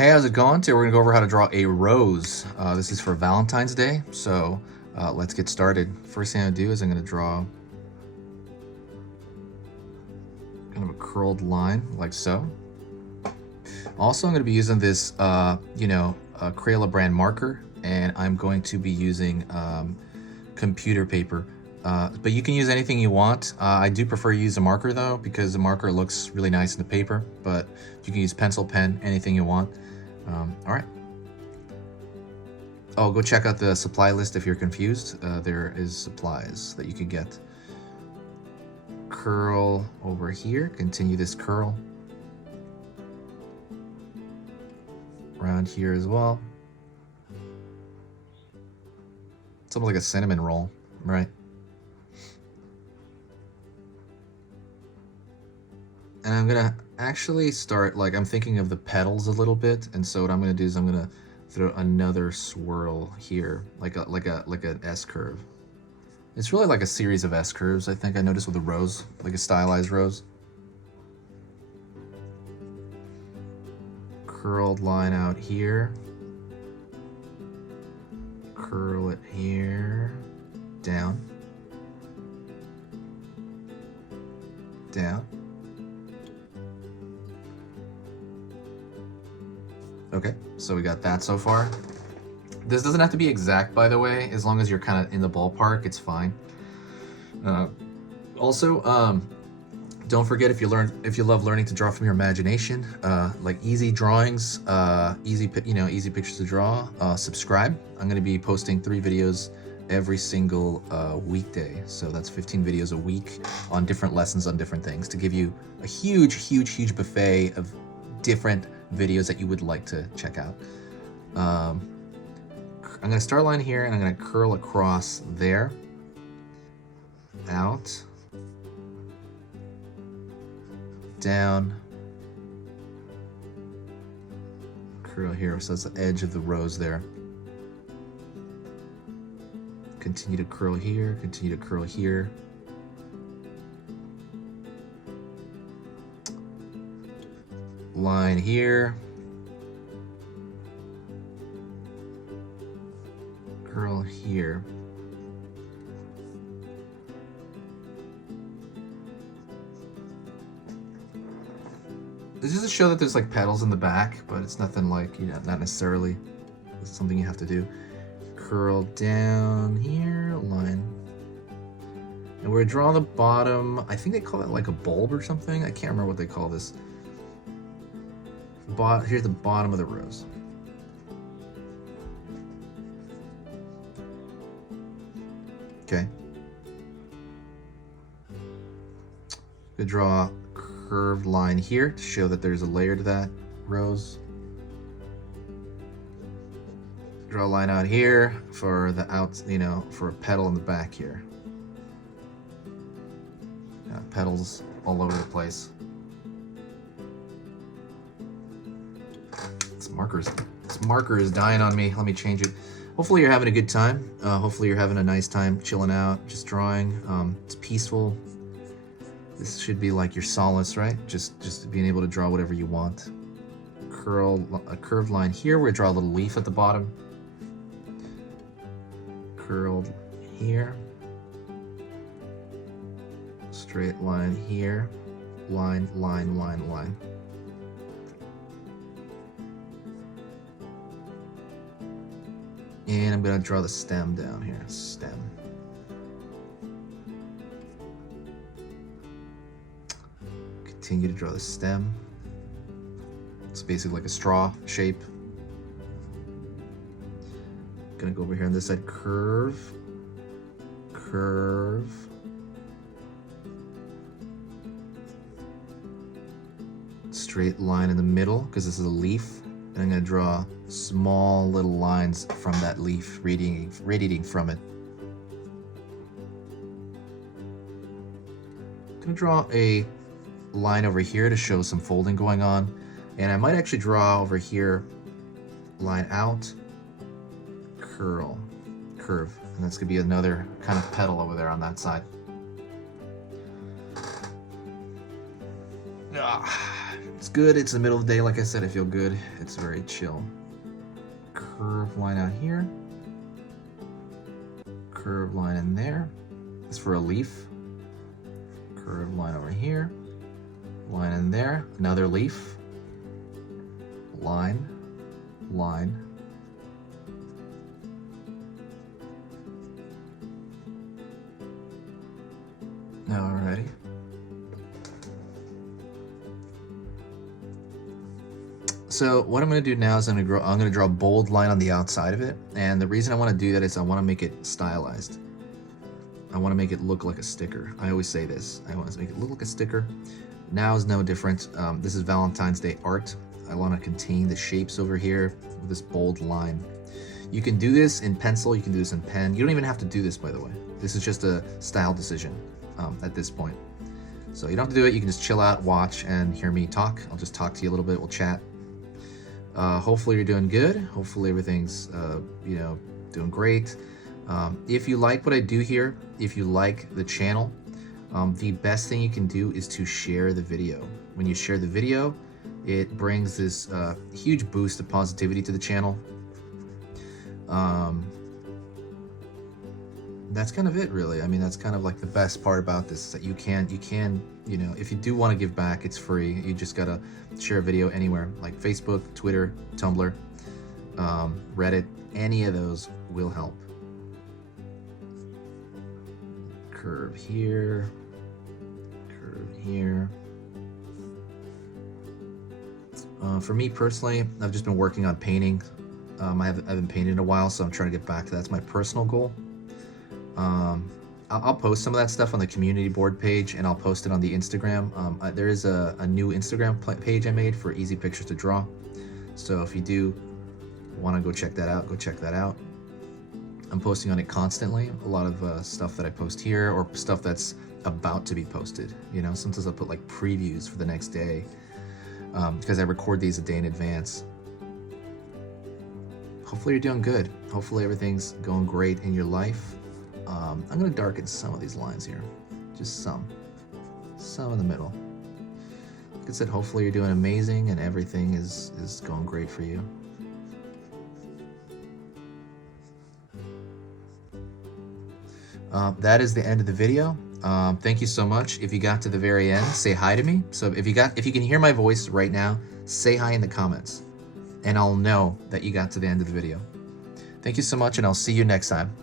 Hey, how's it going? Today we're gonna go over how to draw a rose. This is for Valentine's Day, so let's get started. First thing I'm gonna do is I'm gonna draw kind of a curled line like so. Also, I'm gonna be using this, Crayola brand marker, and I'm going to be using computer paper. But you can use anything you want. I do prefer to use a marker though, because the marker looks really nice in the paper, but you can use pencil, pen, anything you want. All right. Oh, go check out the supply list if you're confused. There is supplies that you can get. Curl over here, continue this curl. Around here as well. It's almost like a cinnamon roll, right? And I'm gonna actually start, like, I'm thinking of the petals a little bit, and so what I'm gonna do is I'm gonna throw another swirl here, like an S curve. It's really like a series of S curves, I think I noticed with a rose, like a stylized rose. Curled line out here. Curl it here. Down. Down. Okay, so we got that so far. This doesn't have to be exact, by the way. As long as you're kind of in the ballpark, it's fine. Also, don't forget, if you love learning to draw from your imagination, like easy drawings, easy pictures to draw, subscribe. I'm going to be posting 3 videos every single weekday. So that's 15 videos a week on different lessons on different things to give you a huge buffet of different videos that you would like to check out. I'm going to start a line here and I'm going to curl across there, out, down, curl here, so that's the edge of the rose there. Continue to curl here, continue to curl here. Line here, curl here. This is to show that there's like petals in the back, but it's nothing like, not necessarily something you have to do. Curl down here, line. And we're drawing the bottom. I think they call it like a bulb or something. I can't remember what they call this. Here's the bottom of the rose. Okay. Gonna draw a curved line here to show that there's a layer to that rose. Draw a line out here for the for a petal in the back here. Petals all over the place. This marker is dying on me. Let me change it. Hopefully you're having a good time. Hopefully you're having a nice time chilling out, just drawing. It's peaceful. This should be like your solace, right? Just being able to draw whatever you want. Curl a curved line here. We're gonna draw a little leaf at the bottom. Curled here. Straight line here. Line, line, line, line. And I'm gonna draw the stem down here, stem. Continue to draw the stem. It's basically like a straw shape. Gonna go over here on this side, curve, curve. Straight line in the middle, because this is a leaf. And I'm going to draw small little lines from that leaf radiating from it. I'm going to draw a line over here to show some folding going on. And I might actually draw over here, line out, curl, curve. And that's going to be another kind of petal over there on that side. It's good. It's the middle of the day. Like I said, I feel good. It's very chill. Curved line out here. Curved line in there. It's for a leaf. Curved line over here. Line in there. Another leaf. Line. Line. Alrighty. So what I'm going to do now is I'm going to draw a bold line on the outside of it, and the reason I want to do that is I want to make it stylized. I want to make it look like a sticker. I always say this. I want to make it look like a sticker. Now is no different. This is Valentine's Day art. I want to contain the shapes over here with this bold line. You can do this in pencil. You can do this in pen. You don't even have to do this, by the way. This is just a style decision at this point. So you don't have to do it. You can just chill out, watch, and hear me talk. I'll just talk to you a little bit. We'll chat. Hopefully you're doing good. Hopefully everything's, doing great. If you like what I do here, if you like the channel, the best thing you can do is to share the video. When you share the video, it brings this huge boost of positivity to the channel. That's kind of it, really. I mean, that's kind of like the best part about this, is that you can, if you do want to give back, it's free. You just gotta share a video anywhere, like Facebook, Twitter, Tumblr, Reddit. Any of those will help. Curve here, curve here. For me personally, I've just been working on painting. I haven't painted in a while, so I'm trying to get back to that. That's my personal goal. I'll post some of that stuff on the community board page, and I'll post it on the Instagram. There is a new Instagram page I made for easy pictures to draw. So if you do want to go check that out, go check that out. I'm posting on it constantly. A lot of stuff that I post here, or stuff that's about to be posted. Sometimes I'll put like previews for the next day, because I record these a day in advance. Hopefully you're doing good. Hopefully everything's going great in your life. I'm going to darken some of these lines here. Just some in the middle. Like I said, hopefully you're doing amazing and everything is going great for you. That is the end of the video. Thank you so much. If you got to the very end, say hi to me. So if you can hear my voice right now, say hi in the comments, and I'll know that you got to the end of the video. Thank you so much, and I'll see you next time.